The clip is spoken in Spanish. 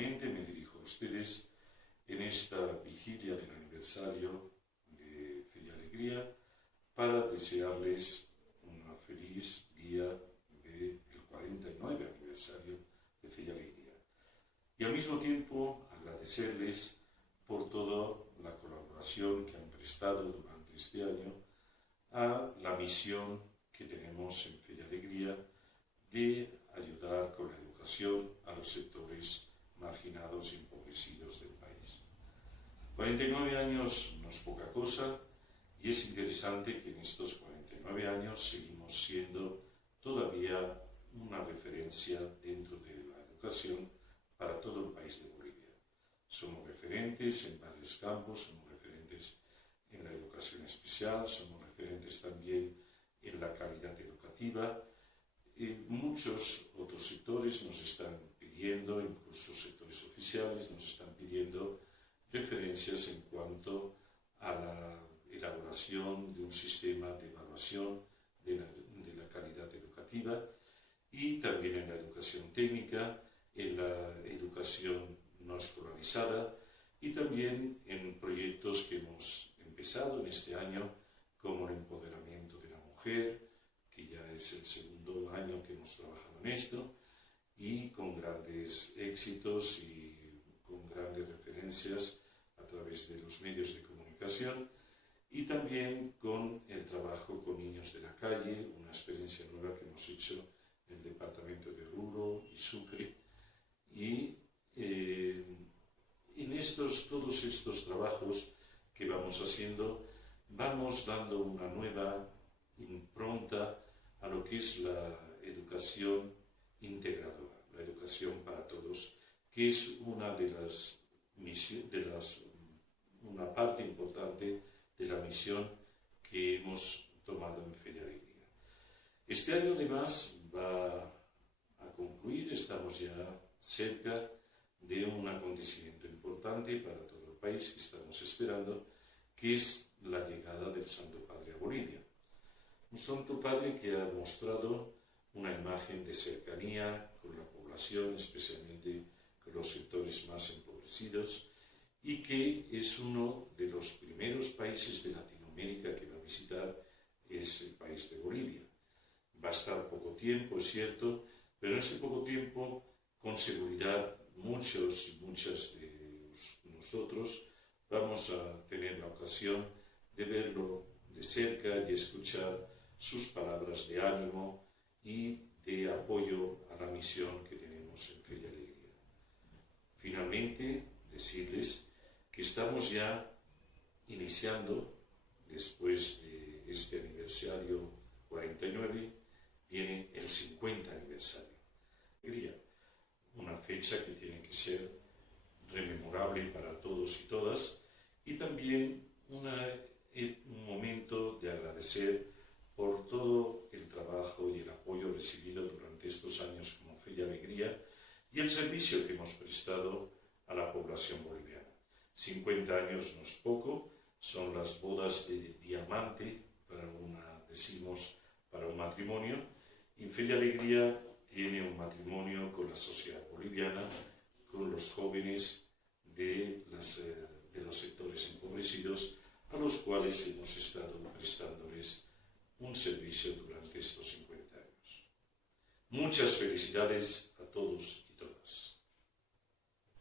personalmente me dirijo a ustedes en esta vigilia del aniversario de Fe y Alegría para desearles un feliz día del 49 aniversario de Fe y Alegría. Y al mismo tiempo agradecerles por toda la colaboración que han prestado durante este año a la misión que tenemos en Fe y Alegría de ayudar con la educación a los sectores marginados y empobrecidos del país. 49 años no es poca cosa y es interesante que en estos 49 años seguimos siendo todavía una referencia dentro de la educación para todo el país de Bolivia. Somos referentes en varios campos, somos referentes en la educación especial, somos referentes también en la calidad educativa. Muchos otros sectores nos están pidiendo, incluso sectores oficiales, nos están pidiendo referencias en cuanto a la elaboración de un sistema de evaluación de la calidad educativa y también en la educación técnica, en la educación no escolarizada y también en proyectos que hemos empezado en este año como el empoderamiento de la mujer, que ya es el segundo año que hemos trabajado en esto y con grandes éxitos y con grandes referencias a través de los medios de comunicación y también con el trabajo con niños de la calle, una experiencia nueva que hemos hecho en el departamento de Oruro y Sucre. Y en todos estos trabajos que vamos haciendo, vamos dando una nueva impronta a lo que es la educación integradora, la educación para todos, que es una una parte importante de la misión que hemos tomado en Fe y Alegría. Este año además va a concluir, estamos ya cerca de un acontecimiento importante para todo el país que estamos esperando, que es la llegada del Santo Padre a Bolivia. Un Santo Padre que ha mostrado una imagen de cercanía con la población, especialmente con los sectores más empobrecidos, y que es uno de los primeros países de Latinoamérica que va a visitar es el país de Bolivia. Va a estar poco tiempo, es cierto, pero en ese poco tiempo, con seguridad, muchos y muchas de nosotros vamos a tener la ocasión de verlo de cerca y escuchar sus palabras de ánimo y de apoyo a la misión que tenemos en Fe y Alegría. Finalmente, decirles que estamos ya iniciando, después de este aniversario 49, viene el 50 aniversario. Una fecha que tiene que ser rememorable para todos y todas y también un momento de agradecer por todo el trabajo y el apoyo recibido durante estos años como Fe y Alegría y el servicio que hemos prestado a la población boliviana. 50 años no es poco, son las bodas de diamante para un matrimonio, y Fe y Alegría tiene un matrimonio con la sociedad boliviana, con los jóvenes de los sectores empobrecidos, a los cuales hemos estado prestándoles un servicio durante estos 50 años. Muchas felicidades a todos